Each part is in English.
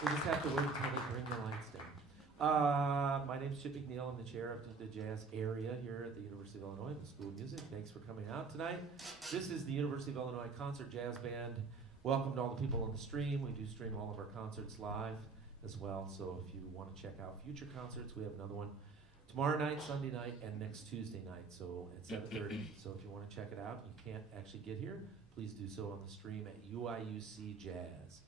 We just have to wait until they bring the lights down. My name's Chip McNeil. I'm the chair of the jazz area here at the University of Illinois, the School of Music. Thanks for coming out tonight. This is the University of Illinois Concert Jazz Band. Welcome to all the people on the stream. We do stream all of our concerts live as well. So if you want to check out future concerts, we have another one tomorrow night, Sunday night, and next Tuesday night. So at 7:30. So if you want to check it out, you can't actually get here, please do so on the stream at UIUC Jazz.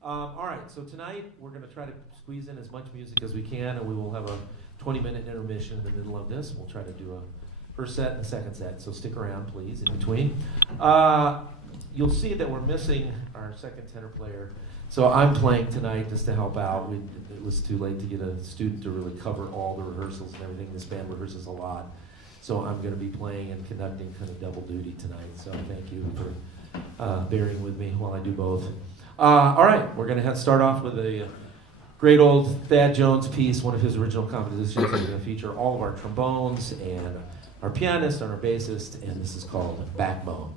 All right, so tonight we're going to try to squeeze in as much music as we can, and we will have a 20-minute intermission in the middle of this. We'll try to do a first set and a second set, so stick around, please, in between. You'll see that we're missing our second tenor player, so I'm playing tonight just to help out. It was too late to get a student to really cover all the rehearsals and everything. This band rehearses a lot, so I'm going to be playing and conducting kind of double duty tonight, so thank you for bearing with me while I do both. All right, we're going to start off with a great old Thad Jones piece, one of his original compositions. We're going to feature all of our trombones and our pianist and our bassist, and this is called Backbone.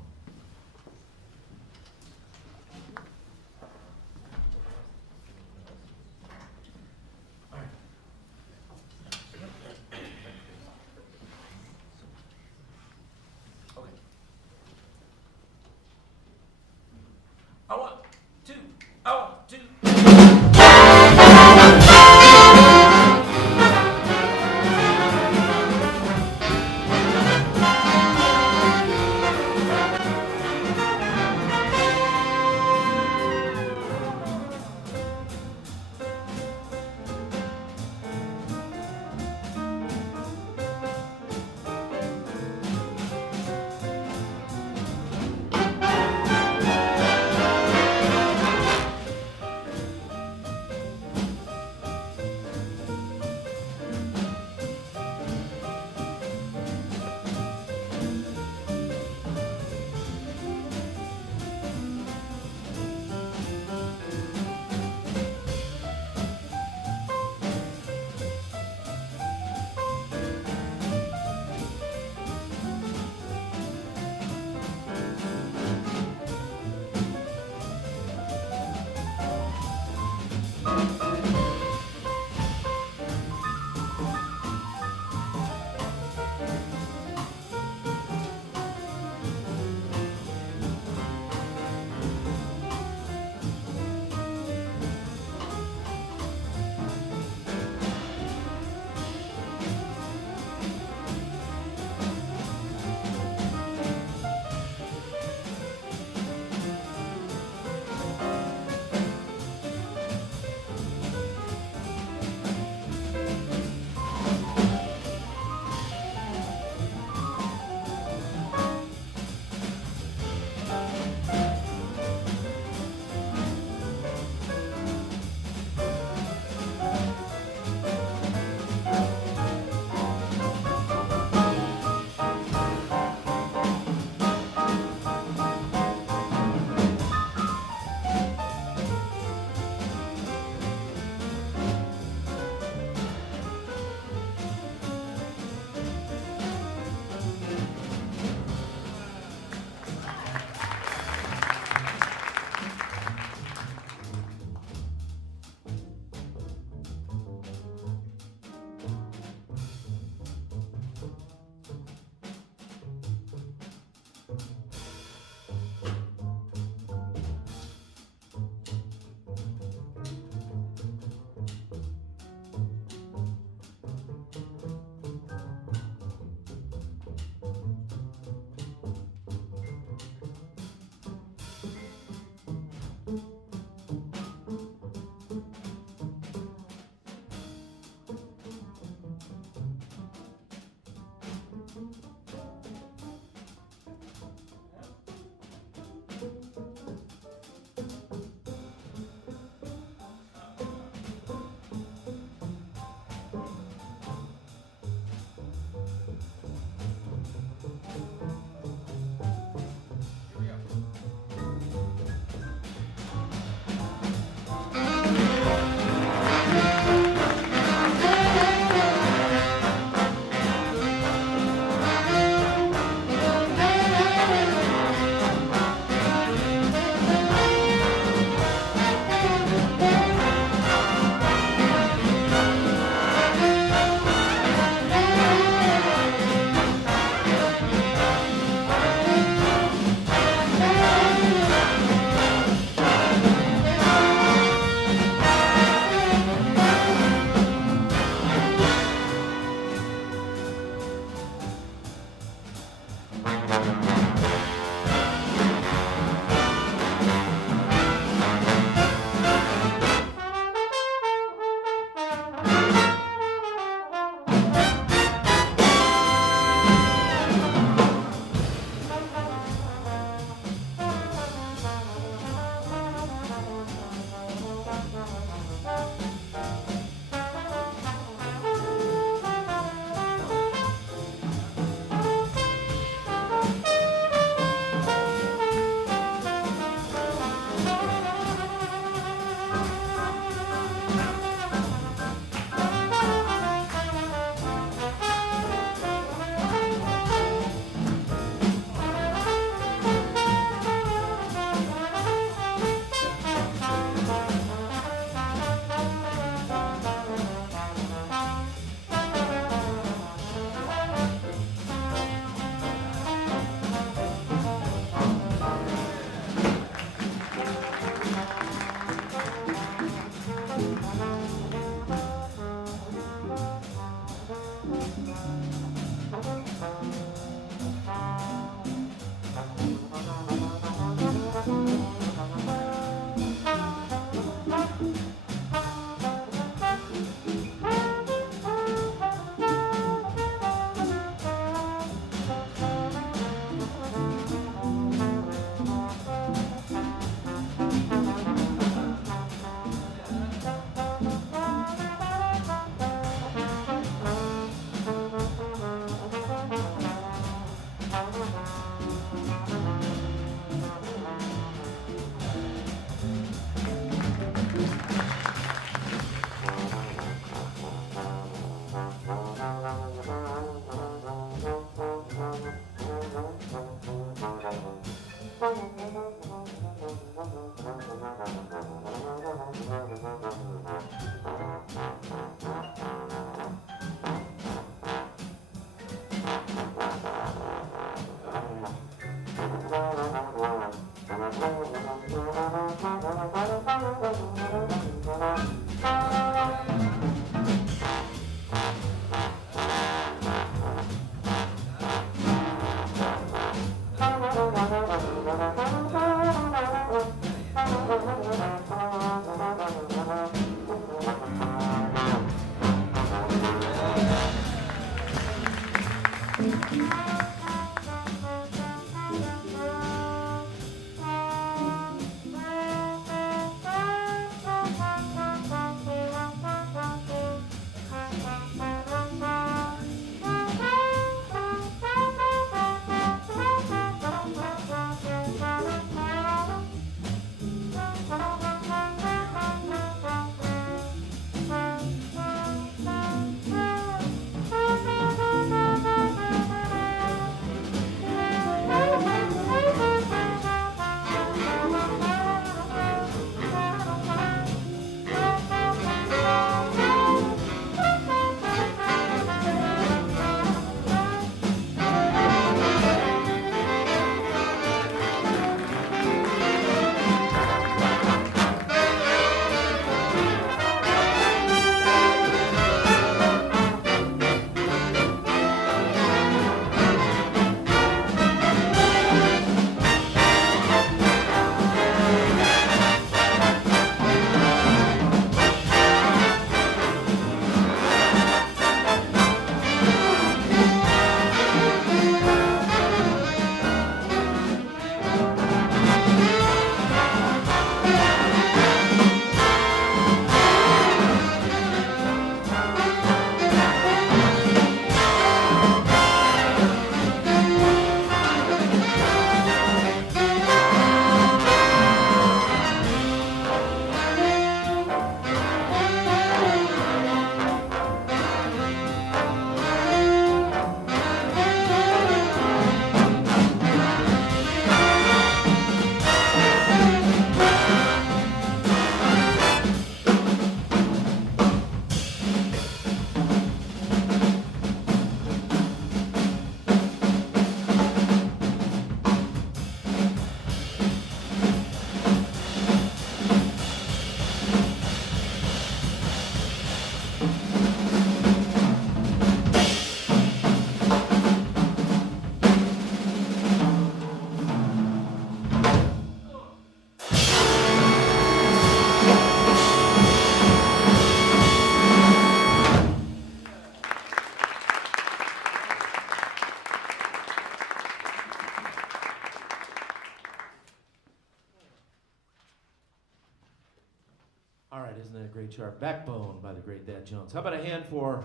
great chart. Backbone by the great Dad Jones. How about a hand for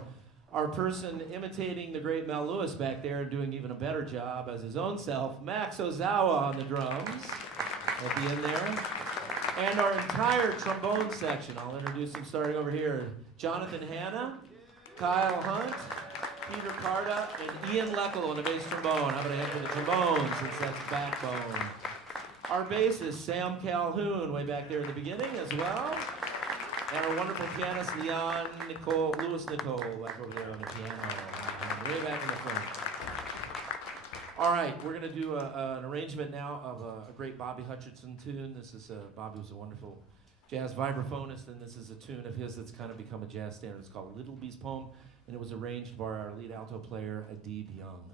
our person imitating the great Mel Lewis back there and doing even a better job as his own self, Max Ozawa on the drums at the end there. And our entire trombone section. I'll introduce them starting over here. Jonathan Hanna, Kyle Hunt, Peter Carta, and Ian Leckel on the bass trombone. How about a hand for the trombone since that's Backbone. Our bassist, Sam Calhoun, way back there in the beginning as well. And our wonderful pianist, Lewis Nicole, back over there on the piano, way back in the front. All right, we're going to do an arrangement now of a great Bobby Hutcherson tune. This is Bobby was a wonderful jazz vibraphonist, and this is a tune of his that's kind of become a jazz standard. It's called Little Bee's Poem, and it was arranged by our lead alto player, Adib Young.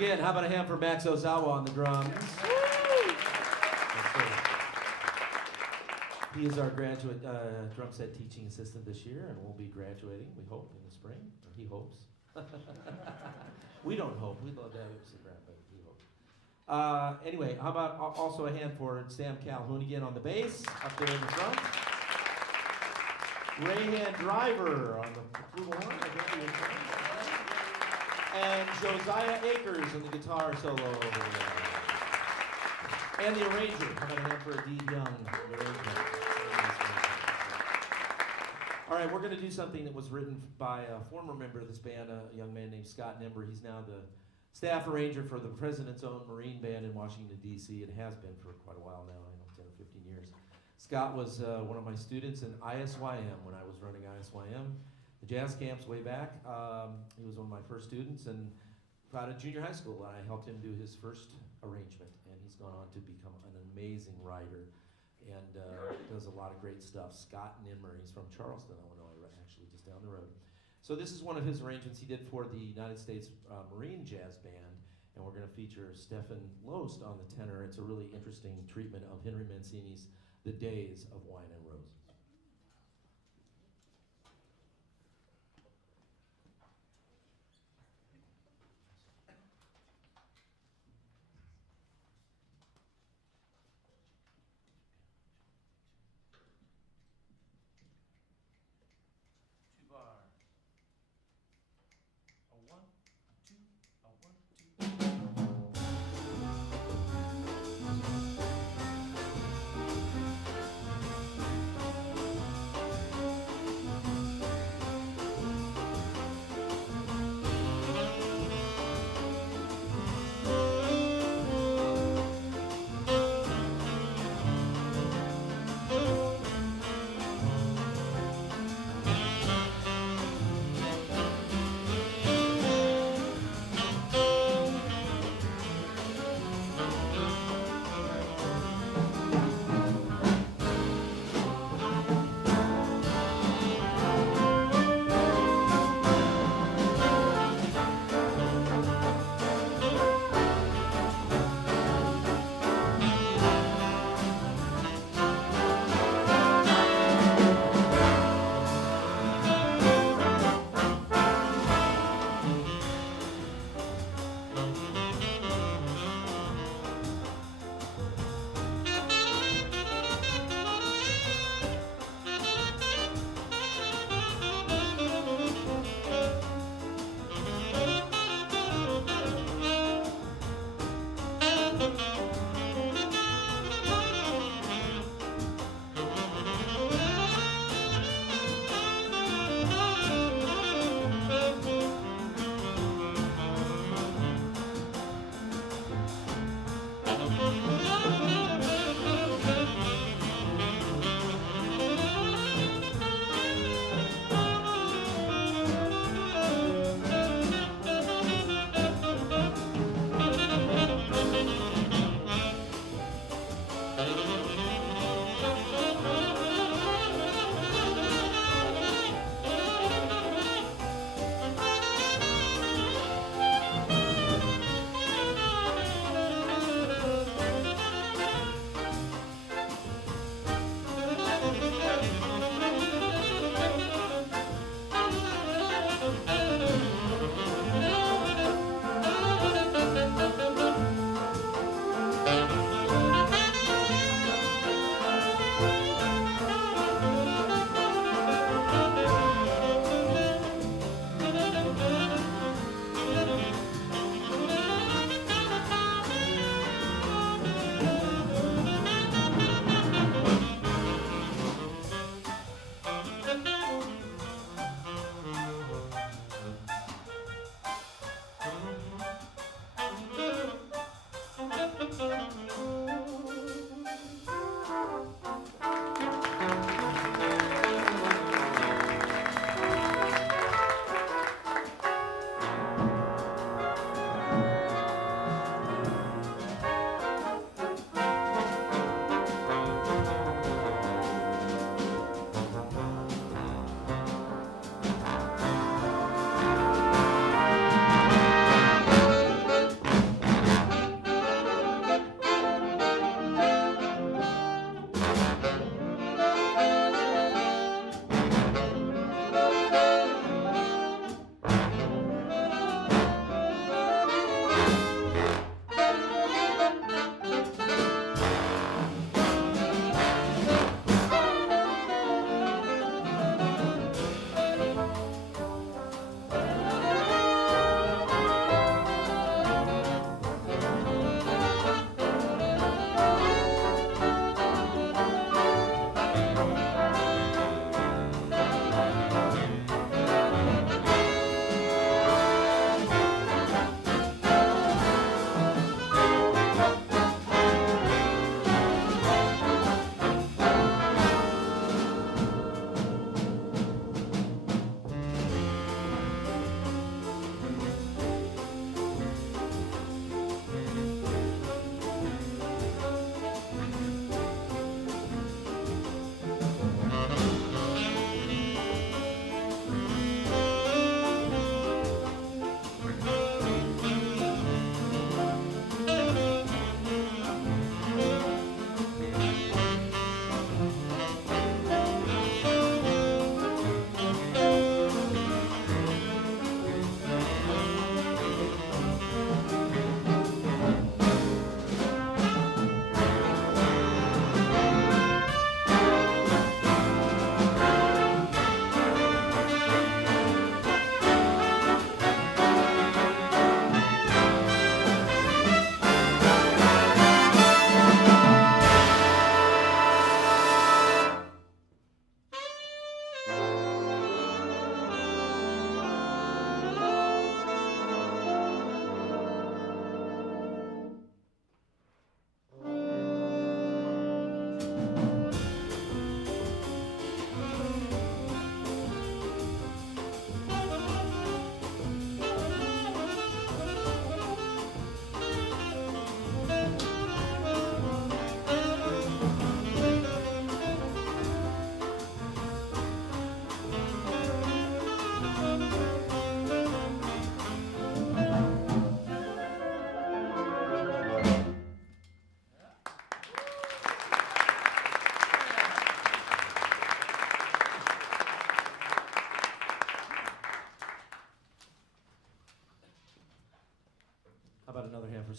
Again, how about a hand for Max Ozawa on the drums? He is our graduate drum set teaching assistant this year and will be graduating, we hope, in the spring. Or he hopes. We don't hope. We love that. But he hopes. Anyway, how about also a hand for Sam Calhoun again on the bass, up there in the front. Rayhan Driver on the flugelhorn. And Josiah Akers on the guitar solo over there. And the arranger. How about a hand for Dee Young, the arrangement. All right, we're going to do something that was written by a former member of this band, a young man named Scott Nimber. He's now the staff arranger for the President's Own Marine Band in Washington, D.C. It has been for quite a while now, I know, 10 or 15 years. Scott was one of my students in ISYM when I was running ISYM, the jazz camps way back. He was one of my first students and out of junior high school, and I helped him do his first arrangement, and he's gone on to become an amazing writer and does a lot of great stuff. Scott Nimmer, he's from Charleston, Illinois, actually just down the road. So this is one of his arrangements he did for the United States Marine Jazz Band, and we're going to feature Stefan Loest on the tenor. It's a really interesting treatment of Henry Mancini's The Days of Wine and Roses.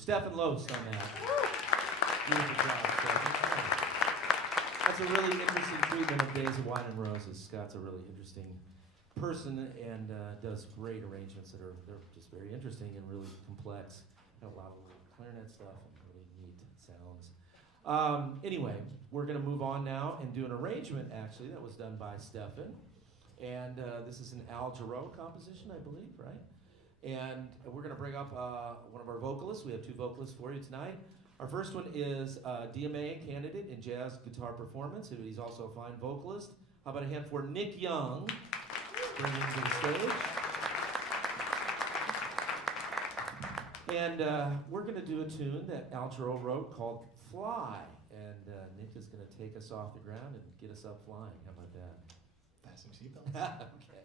Stefan Loest on that. Beautiful job, Stefan. That's a really interesting treatment of Days of Wine and Roses. Scott's a really interesting person and does great arrangements that are they're just very interesting and really complex. Got a lot of little clarinet stuff and really neat sounds. Anyway, we're going to move on now and do an arrangement actually that was done by Stefan. And this is an Al Jarreau composition, I believe, right? And we're going to bring up one of our vocalists. We have two vocalists for you tonight. Our first one is DMA candidate in jazz guitar performance. He's also a fine vocalist. How about a hand for Nick Young, bringing to the stage. And we're going to do a tune that Al Jarreau wrote called Fly. And Nick is going to take us off the ground and get us up flying. How about that? Fasten seatbelts. Okay.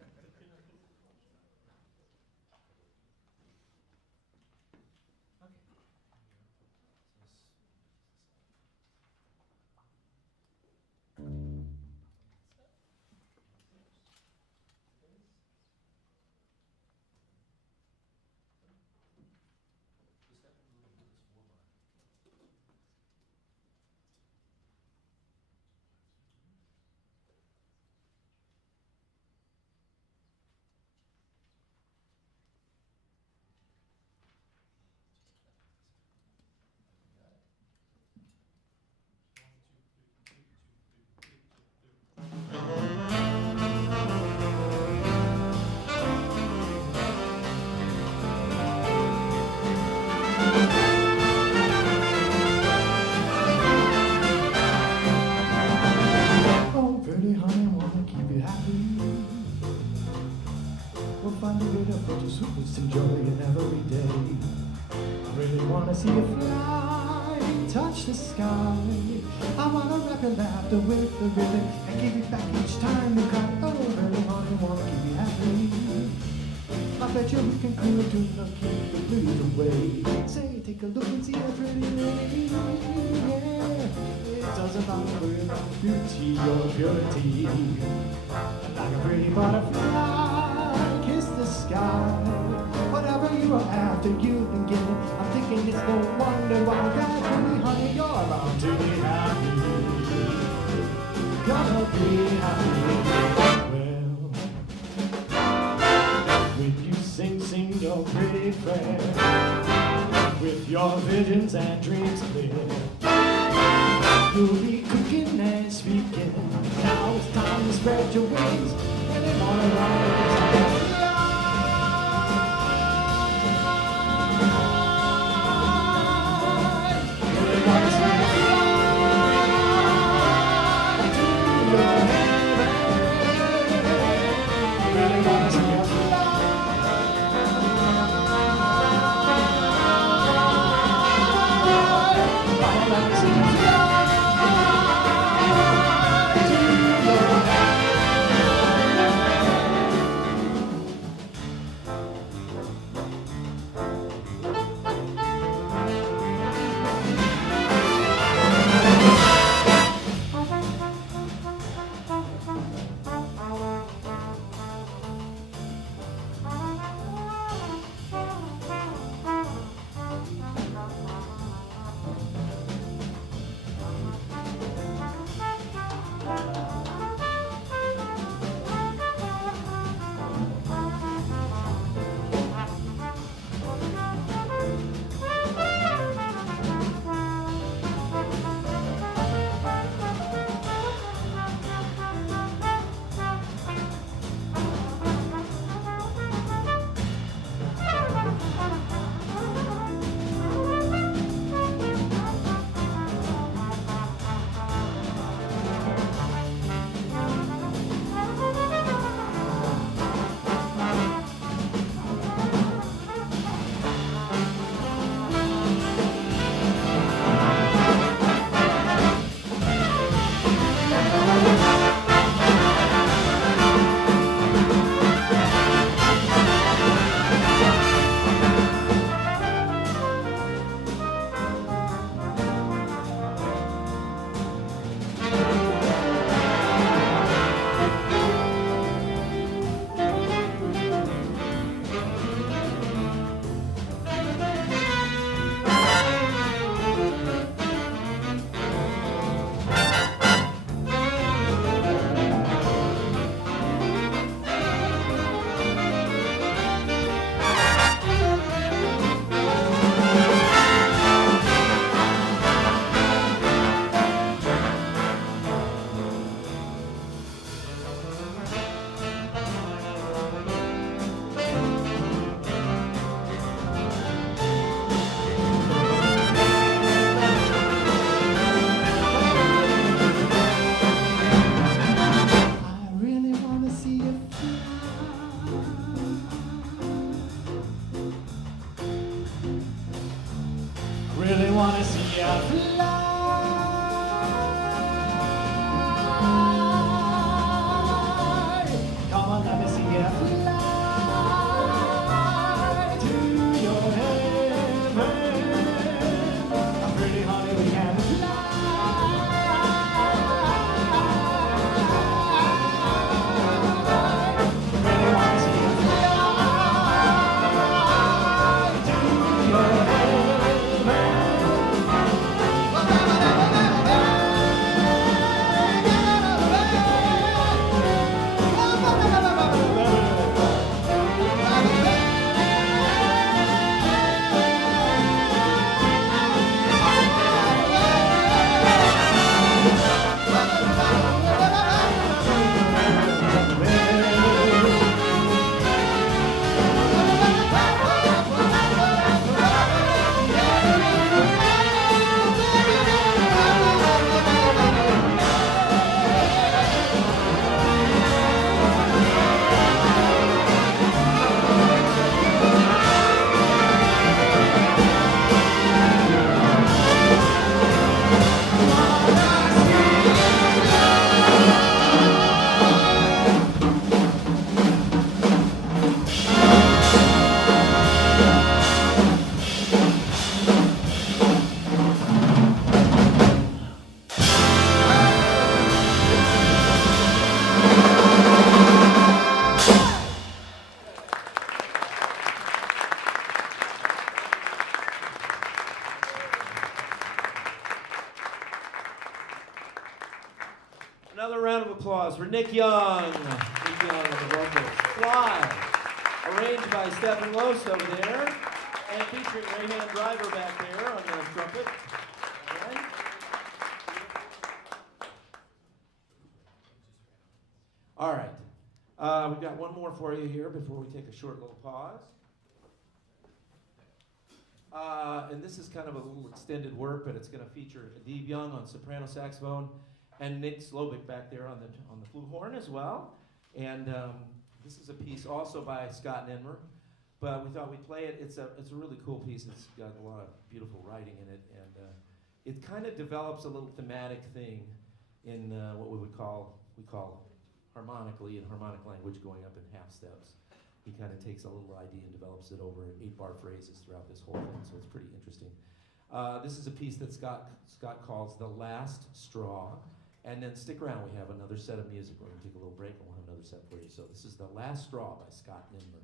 See you fly, touch the sky. I wanna wrap your laughter with the rhythm and give it back each time you cry. Oh, really, honey, wanna keep you happy. I bet you we can cool to keep the blues away. Say, take a look and see a pretty lady. Yeah, it doesn't matter with beauty or purity. Like a pretty butterfly, kiss the sky. Whatever you are after, you've been given. I'm thinking it's no wonder why that honey, you're bound to be happy. Gonna be happy. Well, when you sing your pretty prayer, with your visions and dreams clear, you'll be cooking and speaking. Now it's time to spread your wings and it wanna rise. for Nick Young. Nick Young on the vocals. Fly, arranged by Stephen Lose over there, and featuring Rayhan Driver back there on the trumpet. All right. All right. We've got one more for you here before we take a short little pause. And this is kind of a little extended work, but it's going to feature Adib Young on soprano saxophone and Nick Slovic back there on the flugelhorn as well. And this is a piece also by Scott Nenmer, but we thought we'd play it. It's a really cool piece. It's got a lot of beautiful writing in it, and it kind of develops a little thematic thing in what we call harmonically in harmonic language, going up in half steps. He kind of takes a little idea and develops it over 8-bar phrases throughout this whole thing, so it's pretty interesting. This is a piece that Scott calls The Last Straw, and then stick around, we have another set of music. We're going to take a little break and we'll have another set for you. So this is The Last Straw by Scott Nenmer.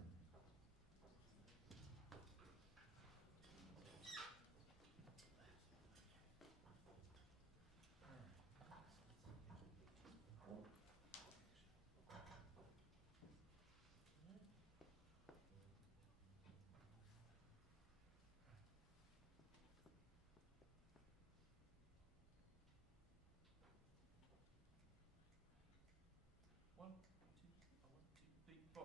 One, two, 3, 4.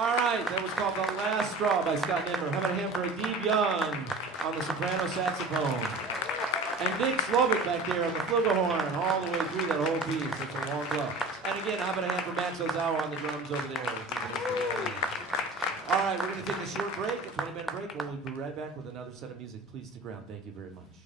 All right, that was called The Last Straw by Scott Nimmer. How about a hand for Adib Young on the soprano saxophone? And Nick Slovic back there on the flugelhorn all the way through that whole piece. It's a long blow. And again, how about a hand for Max Ozawa on the drums over there? All right, we're going to take a short break, a 20-minute break. We'll be right back with another set of music. Please stick around. Thank you very much.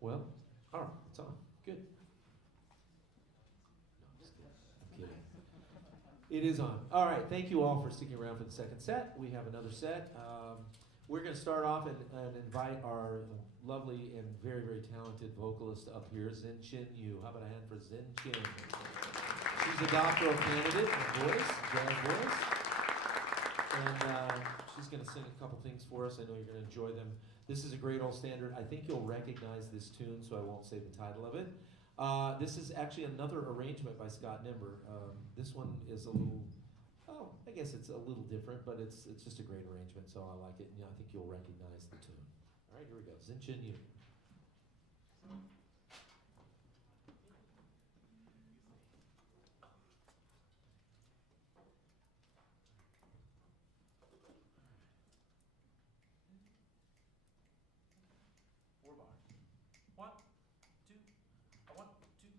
Well, all right, it's on. Good. No, I'm just kidding. I'm kidding. It is on. All right, thank you all for sticking around for the second set. We have another set. We're going to start off and invite our lovely and very, very talented vocalist up here, Zin Chin Yu. How about a hand for Zin Chin? She's a doctoral candidate in voice, jazz voice. And she's going to sing a couple things for us. I know you're going to enjoy them. This is a great old standard. I think you'll recognize this tune, so I won't say the title of it. This is actually another arrangement by Scott Nimber. This one is a little, I guess it's a little different, but it's just a great arrangement, so I like it, and I think you'll recognize the tune. All right, here we go. Zin Chin Yu. Four bar. One, two, one, two.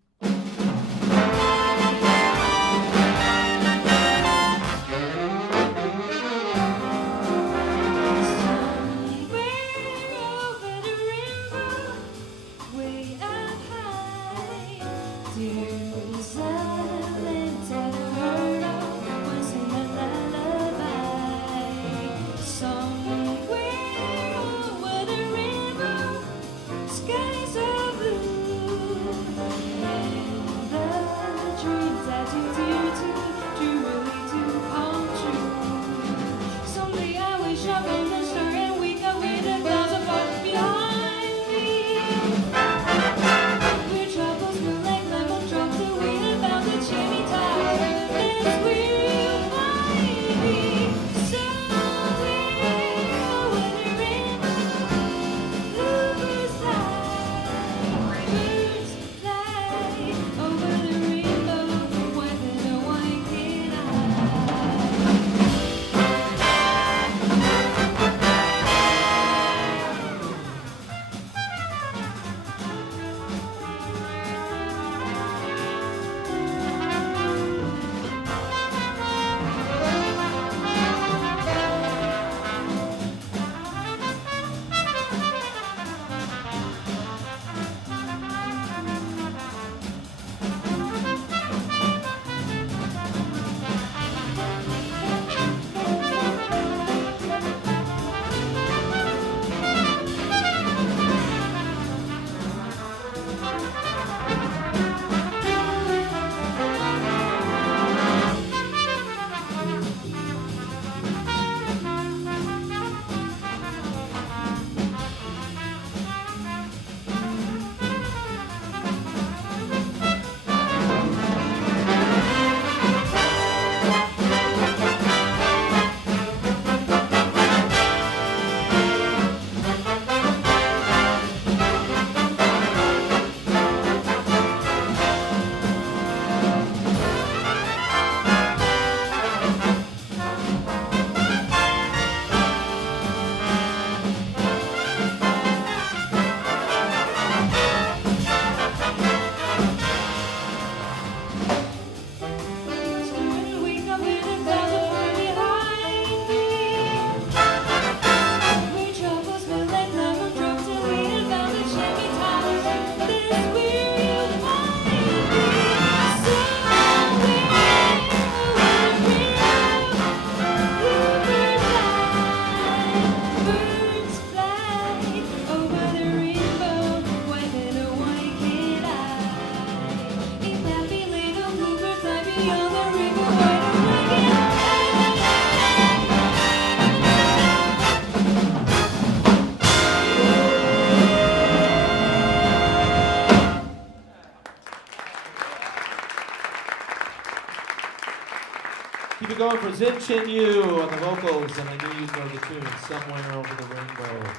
Keep it going for Zin Chin Yu on the vocals, and I knew you'd know the tune, Somewhere Over the Rainbow.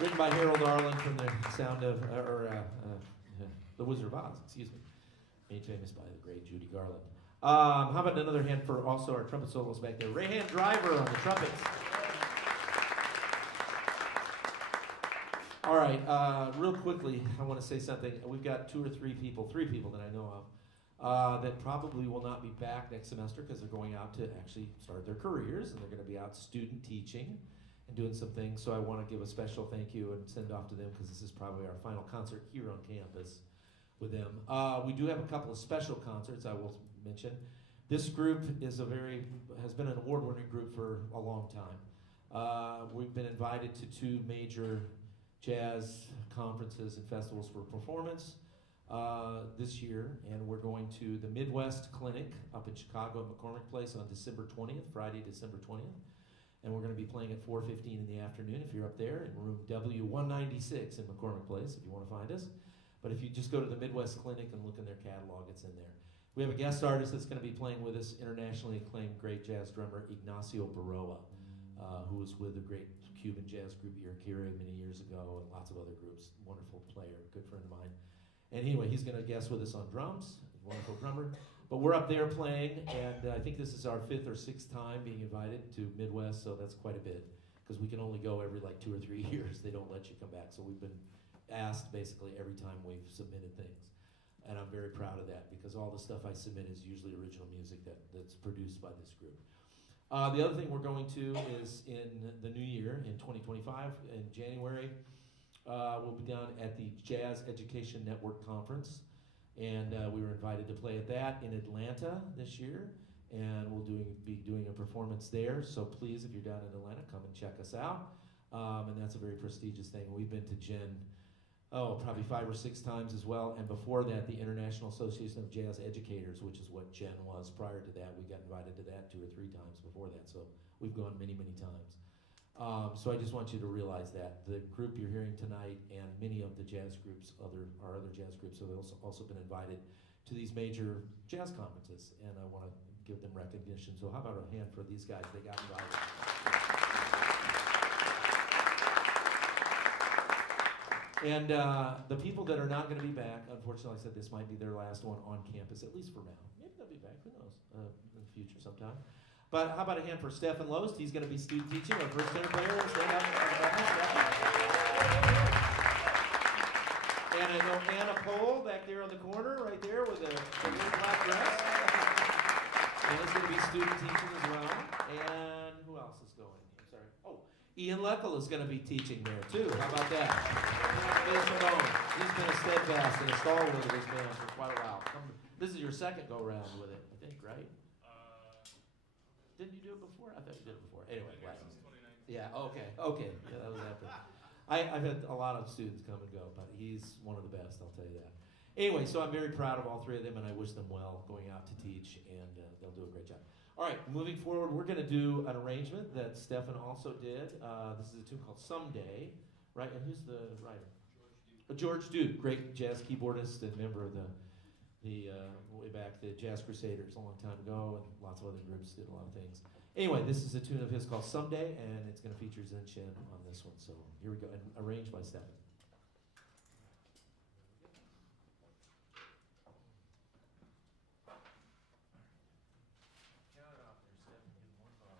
Written by Harold Arlen from the sound of, The Wizard of Oz, excuse me. Made famous by the great Judy Garland. How about another hand for also our trumpet solos back there? Rayhan Driver on the trumpets. All right, real quickly, I want to say something. We've got three people that I know of, that probably will not be back next semester because they're going out to actually start their careers, and they're going to be out student teaching. and doing some things. So I want to give a special thank you and send off to them because this is probably our final concert here on campus with them. We do have a couple of special concerts I will mention. This group has been an award-winning group for a long time. We've been invited to 2 major jazz conferences and festivals for performance this year, and we're going to the Midwest Clinic up in Chicago at McCormick Place on December 20th, Friday, December 20th. And we're going to be playing at 4:15 in the afternoon if you're up there in room W196 in McCormick Place if you want to find us. But if you just go to the Midwest Clinic and look in their catalog, it's in there. We have a guest artist that's going to be playing with us, internationally acclaimed great jazz drummer Ignacio Baroa, who was with the great Cuban jazz group Irakere many years ago and lots of other groups. Wonderful player, good friend of mine. And anyway, he's going to guest with us on drums, wonderful drummer. But we're up there playing, and I think this is our 5th or 6th time being invited to Midwest, so that's quite a bit, because we can only go every like 2 or 3 years. They don't let you come back, so we've been asked basically every time we've submitted things. And I'm very proud of that, because all the stuff I submit is usually original music that's produced by this group. The other thing we're going to is in the new year, in 2025, in January, we'll be down at the Jazz Education Network Conference. And we were invited to play at that in Atlanta this year, and we'll be doing a performance there. So please, if you're down in Atlanta, come and check us out. And that's a very prestigious thing. We've been to Gen, probably 5 or 6 times as well. And before that, the International Association of Jazz Educators, which is what Gen was prior to that. We got invited to that 2 or 3 times before that. So we've gone many, many times. So I just want you to realize that the group you're hearing tonight and many of the jazz groups, our other jazz groups, have also been invited to these major jazz conferences, and I want to give them recognition. So how about a hand for these guys? They got invited. And the people that are not going to be back, unfortunately, I said this might be their last one on campus, at least for now. Maybe they'll be back, who knows, in the future sometime. But how about a hand for Stefan Loest? He's going to be student teaching, our first tenor player. Stand up. And I know Anna Pohl back there on the corner, right there, with the little black dress. Anna's going to be student teaching as well. And who else is going? I'm sorry. Oh, Ian Leckel is going to be teaching there, too. How about that? He's been a steadfast and a stalwart of this band for quite a while. This is your second go-round with it, I think, right? Didn't you do it before? I thought you did it before. Anyway, yeah, okay. Yeah, that was after. I've had a lot of students come and go, but he's one of the best, I'll tell you that. Anyway, so I'm very proud of all 3 of them, and I wish them well going out to teach, and they'll do a great job. All right, moving forward, we're going to do an arrangement that Stefan also did. This is a tune called Someday, right? And who's the writer? George Duke, great jazz keyboardist and member of the way back, the Jazz Crusaders a long time ago, and lots of other groups did a lot of things. Anyway, this is a tune of his called Someday, and it's going to feature Zen Shin on this one. So here we go, and arranged by Stefan. Count it off there, Stefan. Give him 1 bar.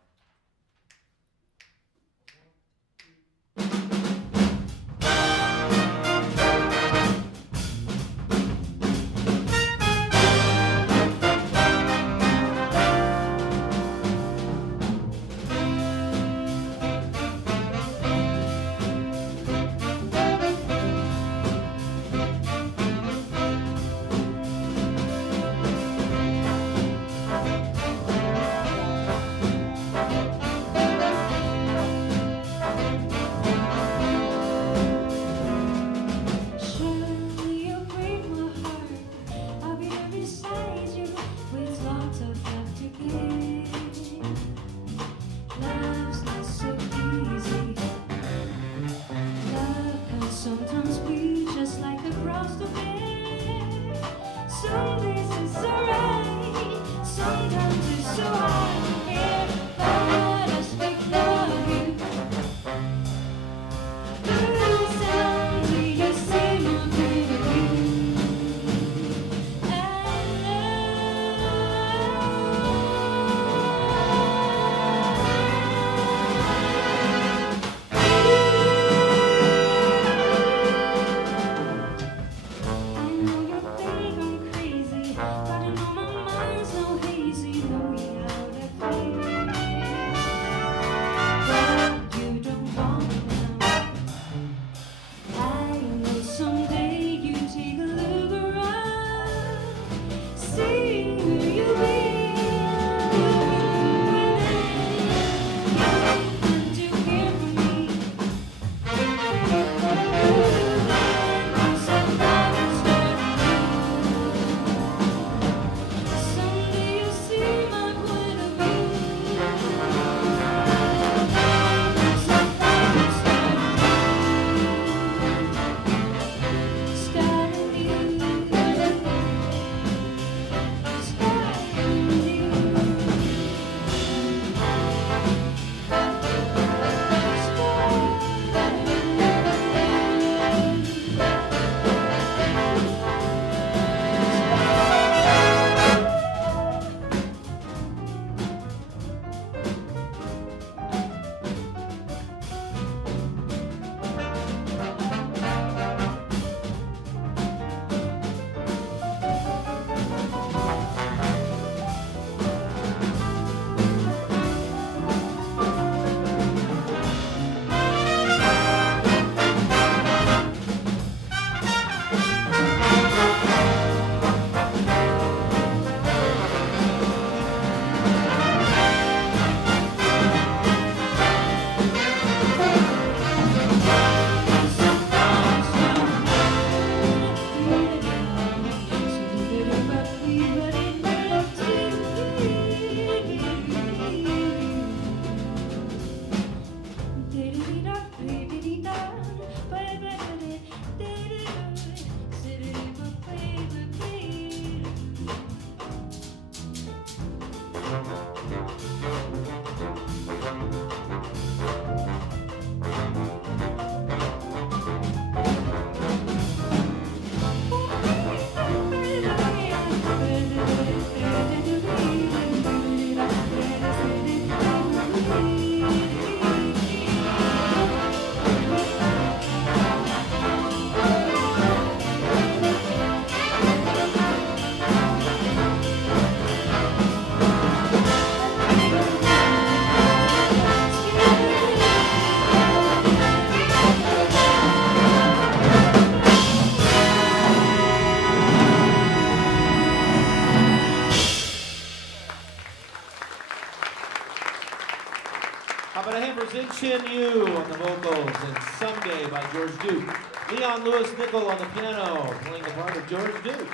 How about a hand for Zin Chin Yu on the vocals and Someday by George Duke. Leon Lewis Nickel on the piano, playing the part of George Duke.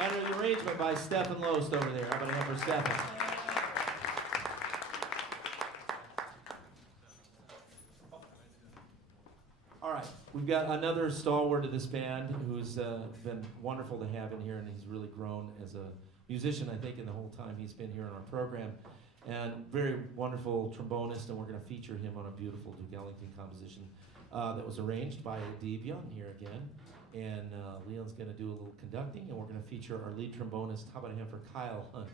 And an arrangement by Stephen Loest over there. How about a hand for Stephen? All right, we've got another stalwart of this band who's been wonderful to have in here, and he's really grown as a musician, I think, in the whole time he's been here in our program. And very wonderful trombonist, and we're going to feature him on a beautiful Duke Ellington composition that was arranged by Dave Young here again. And Leon's going to do a little conducting, and we're going to feature our lead trombonist. How about a hand for Kyle Hunt?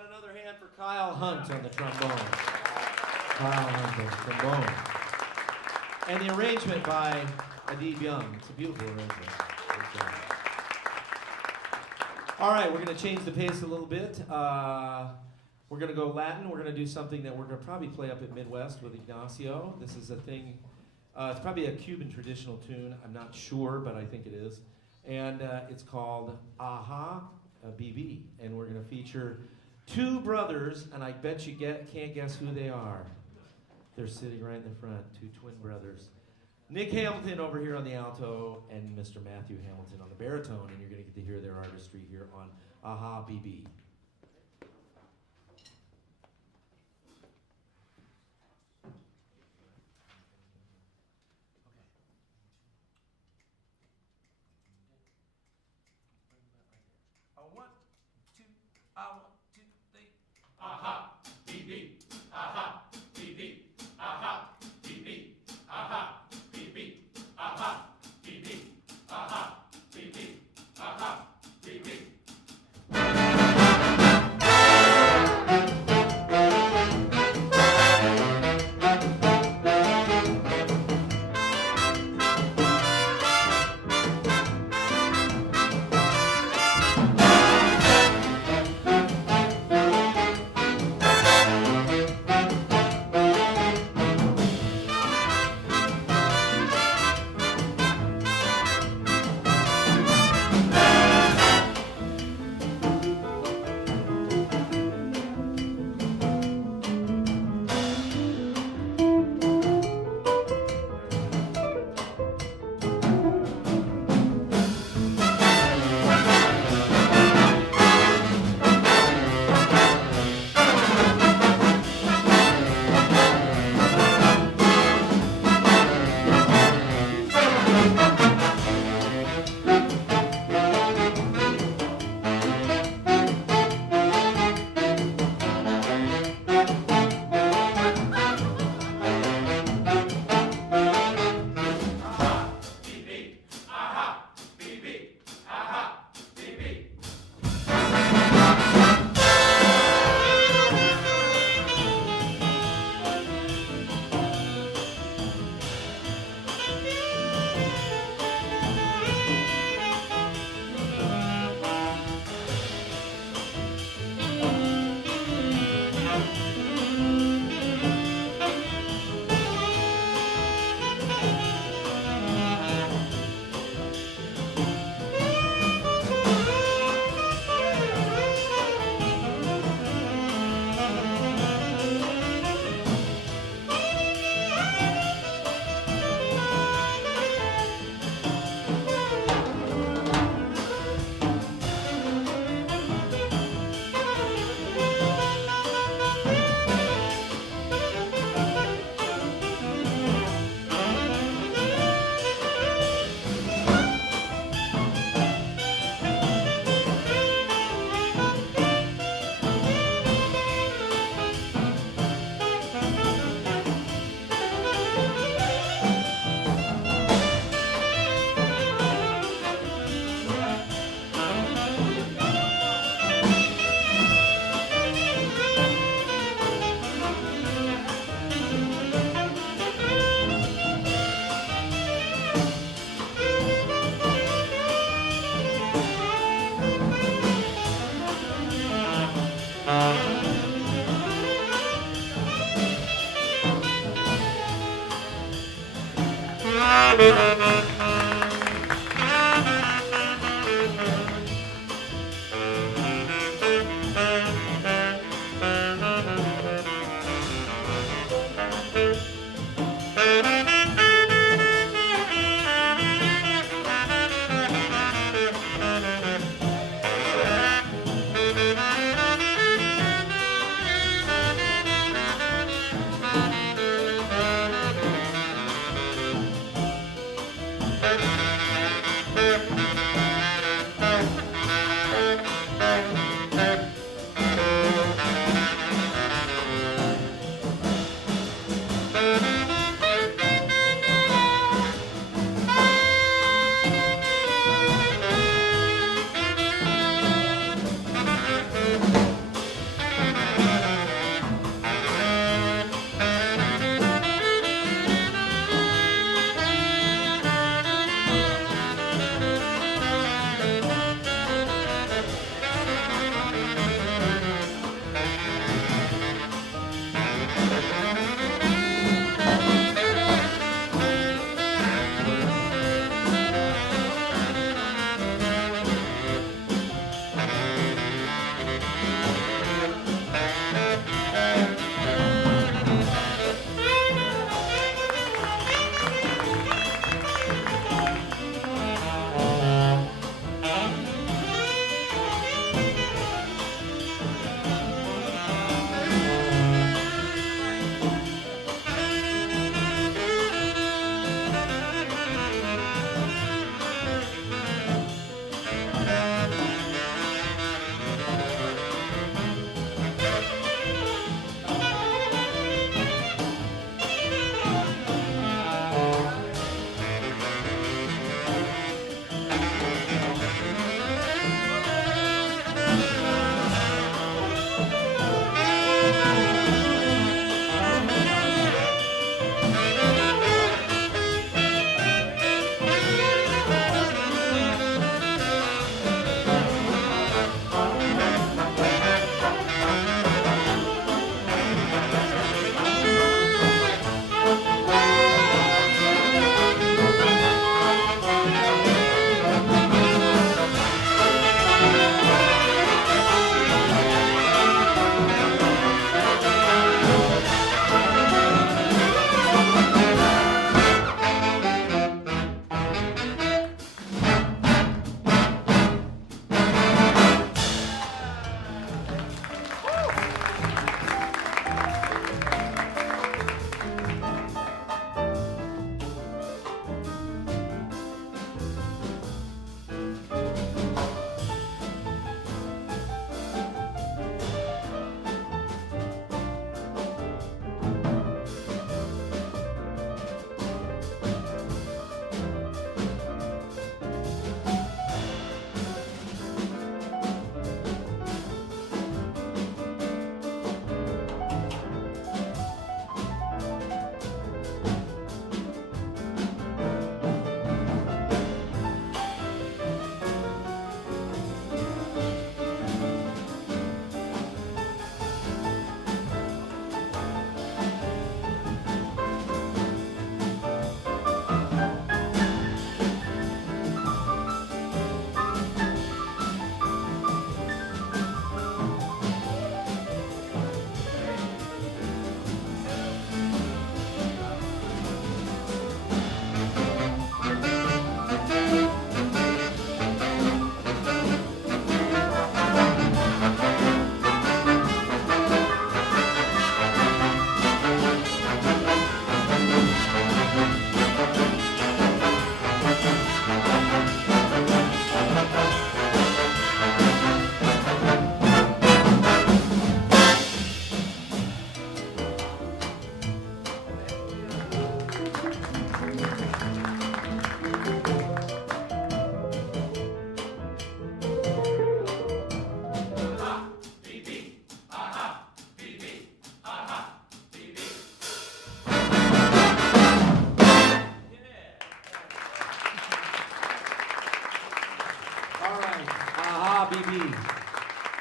about another hand for Kyle Hunt on the trombone? Kyle Hunt on the trombone. And the arrangement by Adib Young. It's a beautiful arrangement. All right, we're going to change the pace a little bit. We're going to go Latin. We're going to do something that we're going to probably play up at Midwest with Ignacio. This is a thing, it's probably a Cuban traditional tune. I'm not sure, but I think it is. And it's called Aha BB. And we're going to feature two brothers, and I bet you can't guess who they are. They're sitting right in the front, two twin brothers. Nick Hamilton over here on the alto, and Mr. Matthew Hamilton on the baritone, and you're going to get to hear their artistry here on Aha BB.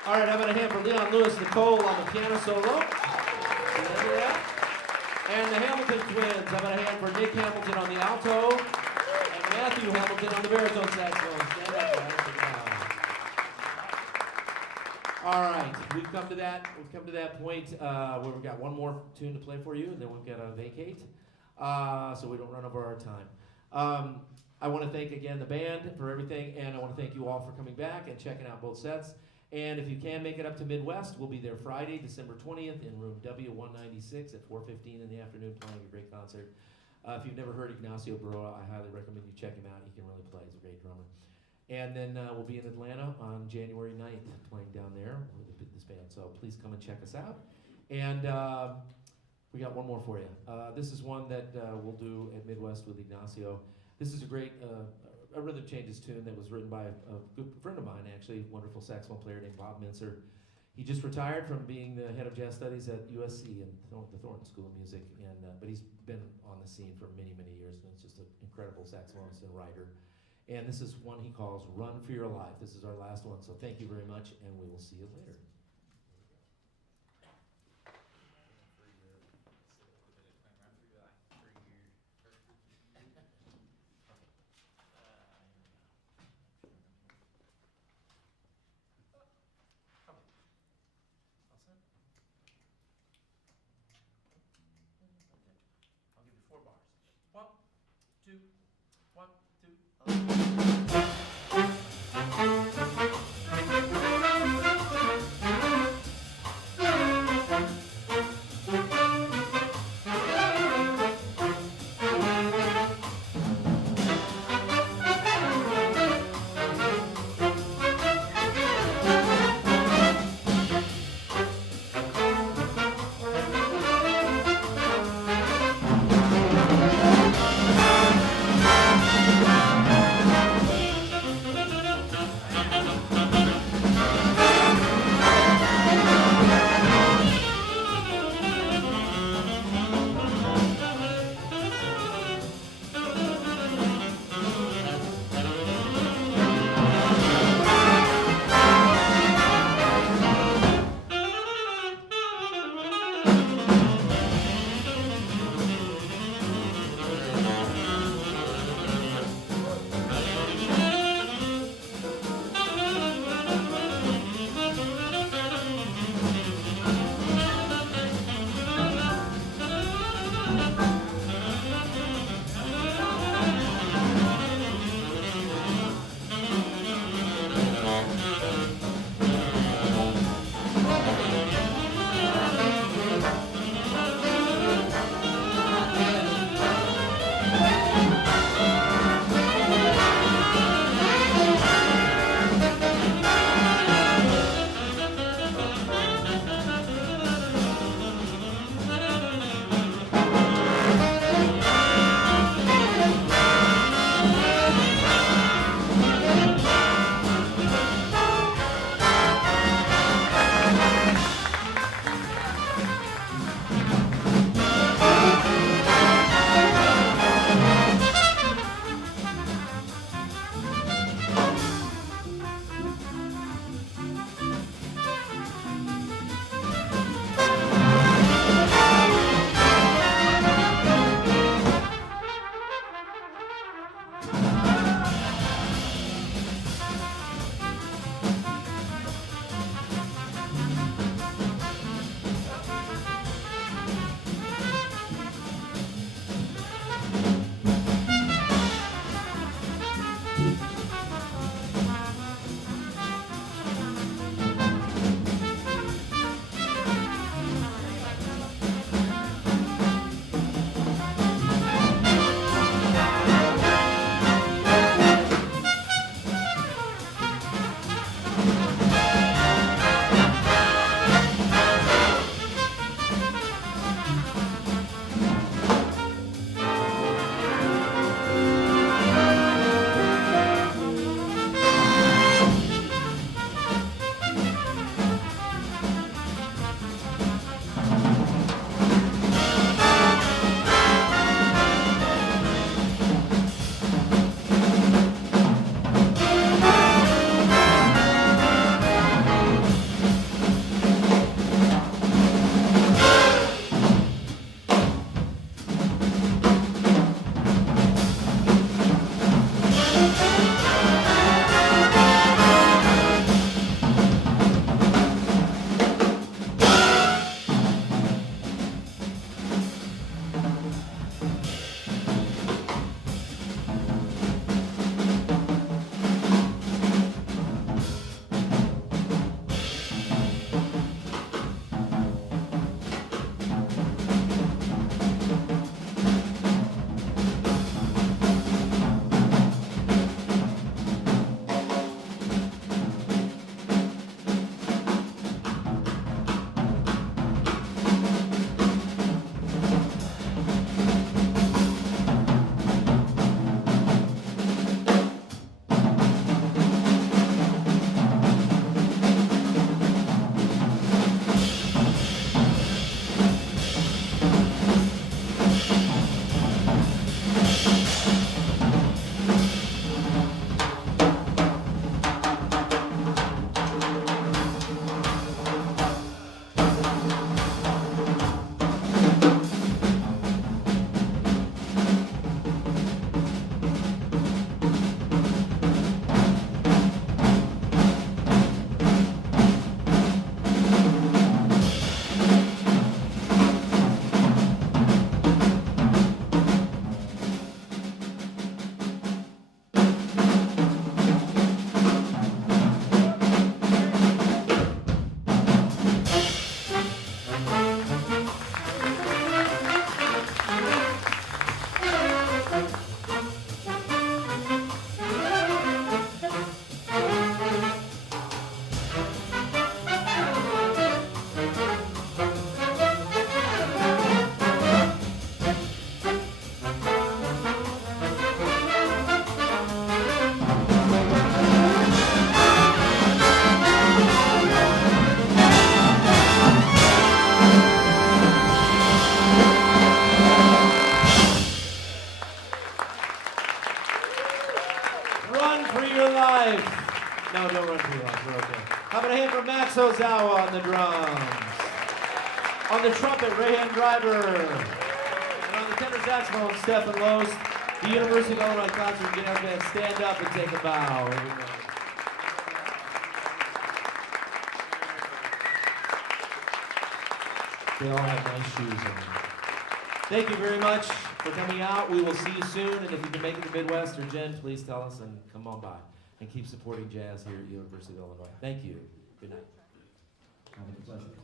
All right, how about a hand for Leon Lewis Nicole on the piano solo? And the Hamilton twins. How about a hand for Nick Hamilton on the alto and Matthew Hamilton on the baritone saxophone. Stand up, guys. All right, we've come to that point where we've got one more tune to play for you, and then we've got to vacate, so we don't run over our time. I want to thank again the band for everything, and I want to thank you all for coming back and checking out both sets. And if you can make it up to Midwest, we'll be there Friday, December 20th in room W196 at 4:15 in the afternoon, playing a great concert. If you've never heard Ignacio Baroa, I highly recommend you check him out. He can really play. He's a great drummer. And then we'll be in Atlanta on January 9th, playing down there with this band. So please come and check us out. And we got one more for you. This is one that we'll do at Midwest with Ignacio. This is a great a rhythm changes tune that was written by a good friend of mine, actually, wonderful saxophone player named Bob Mincer. He just retired from being the head of jazz studies at USC and the Thornton School of Music, and but he's been on the scene for many, many years, and it's just an incredible saxophonist and writer. And this is one he calls Run for Your Life. This is our last one, so thank you very much, and we will see you later. How about a hand for Max Ozawa on the drums? On the trumpet, Rayhan Driver. And on the tenor saxophone, Stephen Loos. The University of Illinois Concert Jazz Band, stand up and take a bow. They all have nice shoes on. Thank you very much for coming out. We will see you soon. And if you can make it to Midwest or Jen, please tell us and come on by. And keep supporting jazz here at the University of Illinois. Thank you. Good night. Have a pleasant